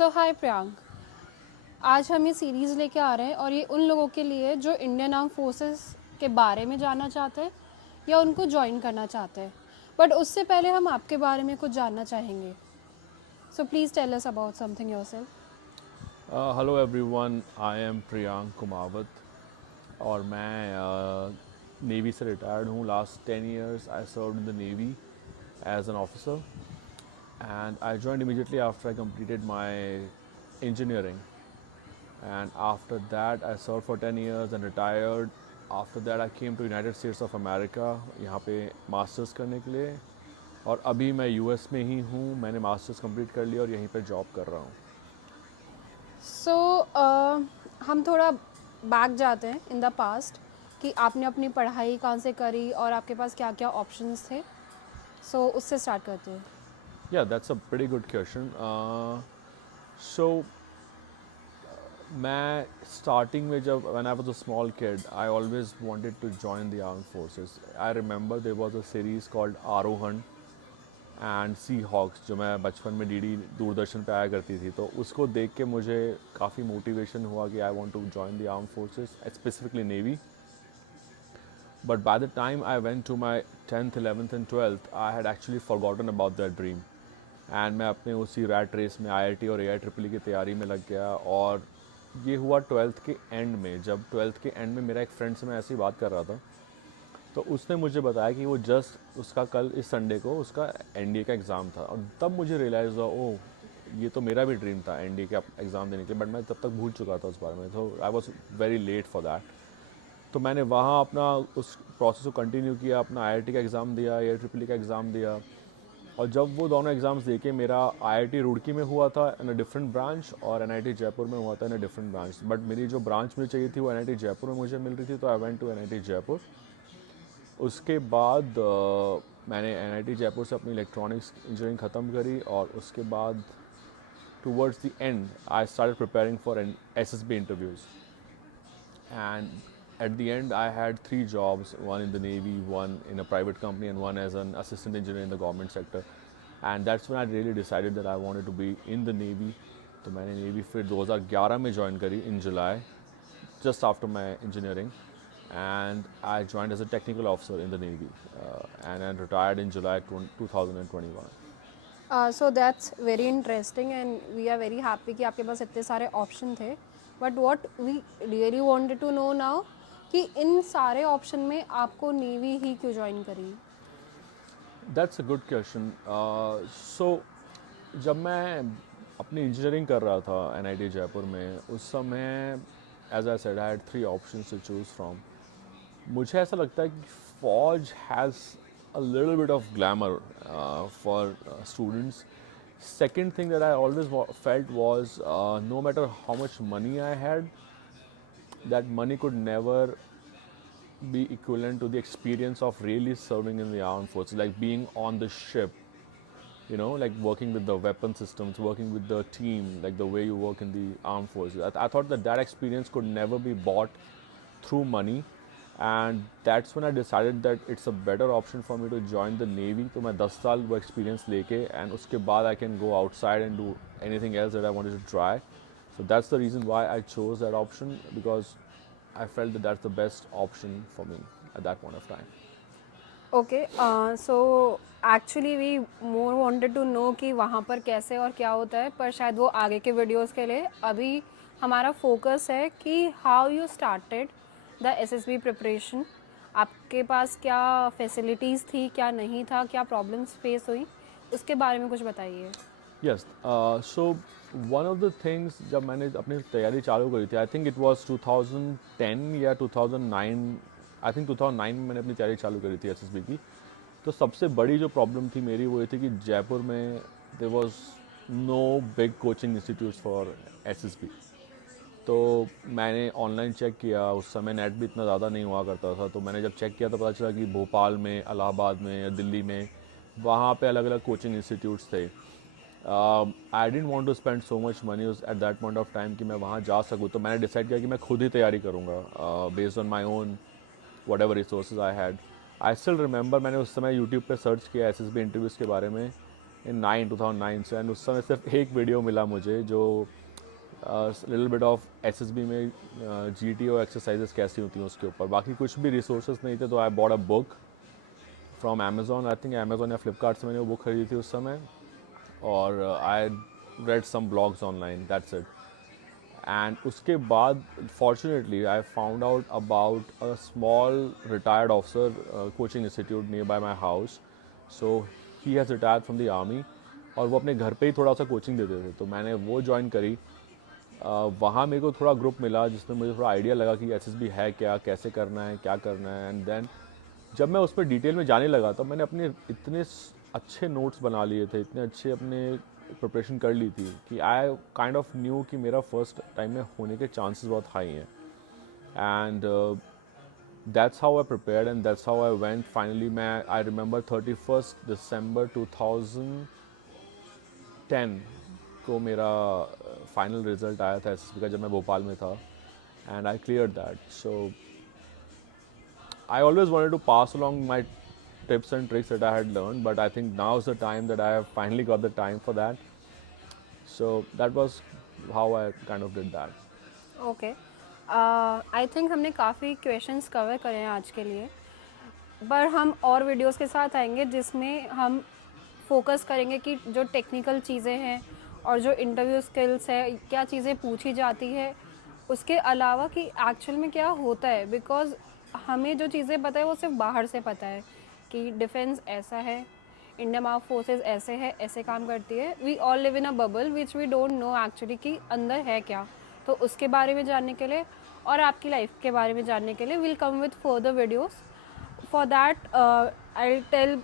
सो हाय प्रियांक, आज हम ये सीरीज़ लेके आ रहे हैं और ये उन लोगों के लिए जो इंडियन आर्म फोर्सेस के बारे में जानना चाहते हैं या उनको ज्वाइन करना चाहते हैं। बट उससे पहले हम आपके बारे में कुछ जानना चाहेंगे। So please tell us about something yourself. Hello everyone, I am Priyank Kumawat और मैं नेवी से रिटायर्ड हूँ। Last 10 years I served in the navy as an officer and I joined immediately after I completed my engineering, and after that I served for 10 years and retired. After that I came to United States of America यहाँ पे masters करने के लिए, और अभी मैं US में ही हूँ। मैंने मास्टर्स कंप्लीट कर लिया और यहीं पर जॉब कर रहा हूँ। सो हम थोड़ा बैक जाते हैं इन द पास्ट कि आपने अपनी पढ़ाई कहाँ से करी और आपके पास क्या क्या ऑप्शंस थे। सो उससे स्टार्ट करते हैं। Yeah, that's a pretty good question. So मैं स्टार्टिंग में जब when I was a small kid, I always wanted to join the armed forces. I remember there was a series called Arohan and Sea Hawks जो मैं बचपन में DD Doordarshan पे आया करती थी, तो उसको देख के मुझे काफ़ी मोटिवेशन हुआ कि I want to join the arm forces, specifically navy. But by the time I went to my 10th 11th and 12th, I had actually forgotten about that dream. And मैं अपने उसी रैट रेस में IIT और AI triple की तैयारी में लग गया। और ये हुआ 12th के एंड में। जब 12th के एंड में मेरा एक फ्रेंड से मैं ऐसी बात कर रहा था, तो उसने मुझे बताया कि वो जस्ट उसका कल इस संडे को उसका एनडीए का एग्ज़ाम था। और तब मुझे रियलाइज़ हुआ, ओह ये तो मेरा भी ड्रीम था एनडीए का एग्ज़ाम देने के लिए, बट मैं तब तक भूल चुका था उस बारे में। तो I was very late for that. तो मैंने वहाँ अपना उस प्रोसेस को कंटिन्यू किया, अपना आईआईटी का एग्ज़ाम दिया, एआई ट्रिपल का एग्ज़ाम दिया। और जब वो दोनों एग्ज़ाम्स दे के मेरा आईआईटी रुड़की में हुआ था इन अ डिफरेंट ब्रांच, और एनआईटी जयपुर में हुआ था इन अ डिफरेंट ब्रांच, बट मेरी जो ब्रांच मुझे चाहिए थी वो एनआईटी जयपुर में मुझे मिल रही थी, तो I went to NIT Jaipur. उसके बाद मैंने एनआईटी जयपुर से अपनी इलेक्ट्रॉनिक्स इंजीनियरिंग ख़त्म करी, और उसके बाद towards the end I started preparing for an SSB interviews. And at the end I had 3 jobs, one in the navy, one in a private company, and one as an assistant engineer in the government sector. And that's when I really decided that I wanted to be in the navy. तो मैंने navy फिर 2011 में join करी इन जुलाई, just after my engineering, and I joined as a technical officer in the navy, and I retired in July 2021. So that's very interesting and we are very happy कि आपके पास इतने सारे ऑप्शन थे। But what we really wanted to know now कि इन सारे option में आपको नेवी ही क्यों ज्वाइन करी। That's a good question. So जब मैं अपनी इंजीनियरिंग कर रहा था एनआईटी जयपुर में, उस समय as I said I had 3 options to choose from. मुझे ऐसा लगता है कि फौज has a little bit of glamour for students. Second thing that I always felt was, no matter how much money I had, that money could never be equivalent to the experience of really serving in the armed forces, like being on the ship, like working with the weapon systems, working with the team, like the way you work in the armed forces. I thought that experience could never be bought through money. And that's when I decided that it's a better option for me to join the Navy. तो मैं 10 साल वो experience लेके, and उसके बाद I can go outside and do anything else that I wanted to try. So that's the reason why I chose that option, because I felt that that's the best option for me at that point of time. Okay, so actually we more wanted to know कि वहाँ पर कैसे और क्या होता है, पर शायद वो आगे के वीडियोस के लिए। अभी हमारा फोकस है कि how you started the SSB preparation. आपके पास क्या फैसिलिटीज़ थी, क्या नहीं था, क्या प्रॉब्लम्स फेस हुई, उसके बारे में कुछ बताइए। Yes. So one of the things जब मैंने अपनी तैयारी चालू करी थी, आई थिंक इट वाज 2010 या 2009, आई थिंक 2009 में मैंने अपनी तैयारी चालू करी थी एसएसबी की। तो सबसे बड़ी जो प्रॉब्लम थी मेरी वो ये थी कि जयपुर में there was no big coaching institutes for SSB. तो मैंने ऑनलाइन चेक किया, उस समय नेट भी इतना ज़्यादा नहीं हुआ करता था। तो मैंने जब चेक किया तो पता चला कि भोपाल में, इलाहाबाद में या दिल्ली में, वहाँ पे अलग अलग कोचिंग इंस्टीट्यूट्स थे। I didn't want to spend so much money at that point of time कि मैं वहाँ जा सकूँ। तो मैंने डिसाइड किया कि मैं खुद ही तैयारी करूँगा based on my own what ever resource I had. I still remember मैंने उस समय यूट्यूब पे सर्च किया एसएसबी इंटरव्यूज़ के बारे में, इन 2009 से, एंड उस समय सिर्फ एक वीडियो मिला मुझे जो लिटिल बिट ऑफ एसएसबी में जीटीओ एक्सरसाइजेस कैसी होती हैं उसके ऊपर, बाकी कुछ भी रिसोर्सेज नहीं थे। तो I bought a book from Amazon, I think Amazon या फ्लिपकार्ट से मैंने वो बुक खरीदी थी उस समय, और I read some blogs online, that's it. And उसके बाद fortunately I found out about a small retired officer coaching institute near by my house. So he has retired from the army, और वो अपने घर पे ही थोड़ा सा कोचिंग देते थे, तो मैंने वो ज्वाइन करी। वहाँ मेरे को थोड़ा ग्रुप मिला जिसमें मुझे थोड़ा आइडिया लगा कि एसएसबी है क्या, कैसे करना है, क्या करना है। एंड देन जब मैं उस पर डिटेल में जाने लगा तब मैंने अपने इतने अच्छे नोट्स बना लिए थे, इतने अच्छे अपने प्रिपरेशन कर ली थी कि आई काइंड ऑफ न्यू कि मेरा फर्स्ट टाइम में होने के चांसेस बहुत हाई हैं। And that's how I prepared and that's how I went. Finally मैं आई रिमेंबर 31 दिसंबर 2010 को मेरा फाइनल रिजल्ट आया था एसएसबी का, जब मैं भोपाल में था, and I clear that. So I always wanted to pass along my tips and tricks that I had learned, but I think now is the time that I have finally got the time for that. So that was how I kind of did that. Okay, I think हमने काफ़ी questions cover करे हैं आज के लिए, पर हम और वीडियोस के साथ आएंगे जिसमें हम फोकस करेंगे कि जो टेक्निकल चीज़ें हैं और जो इंटरव्यू स्किल्स है, क्या चीज़ें पूछी जाती है, उसके अलावा कि एक्चुअल में क्या होता है। बिकॉज़ हमें जो चीज़ें पता है वो सिर्फ बाहर से पता है कि डिफेंस ऐसा है, इंडियन आर्म फोर्सेस ऐसे है, ऐसे काम करती है। We all live in a bubble which we don't know actually कि अंदर है क्या। तो उसके बारे में जानने के लिए और आपकी लाइफ के बारे में जानने के लिए will come with further videos. For that I tell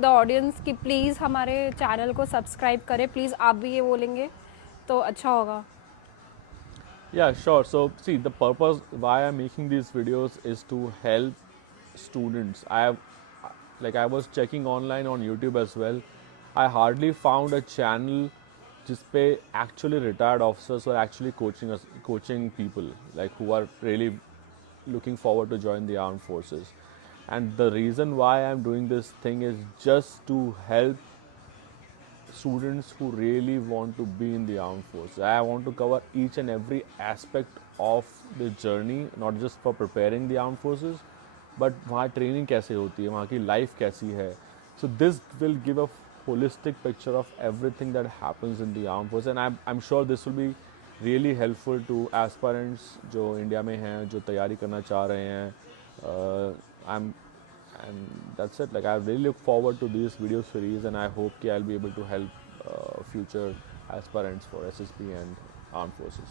the audience कि प्लीज़ हमारे चैनल को सब्सक्राइब करें। प्लीज़ आप भी ये बोलेंगे तो अच्छा होगा। Yeah, sure. So see, the purpose why I'm making these videos is to help students. I have, like, I was checking online on YouTube as well. I hardly found a channel जिसपे actually retired officers were actually coaching us, coaching people like who are really looking forward to join the armed forces. And the reason why I'm doing this thing is just to help students who really want to be in the armed forces. I want to cover each and every aspect of the journey, not just for preparing the armed forces, but वहाँ training कैसे होती है, वहाँ की life कैसी है. So this will give a holistic picture of everything that happens in the armed forces, and I'm sure this will be really helpful to aspirants जो India में हैं, जो तैयारी करना चाह रहे हैं. I'm and that's it. Like, I really look forward to this video series, and I hope कि I'll be able to help future aspirants for SSB and armed forces.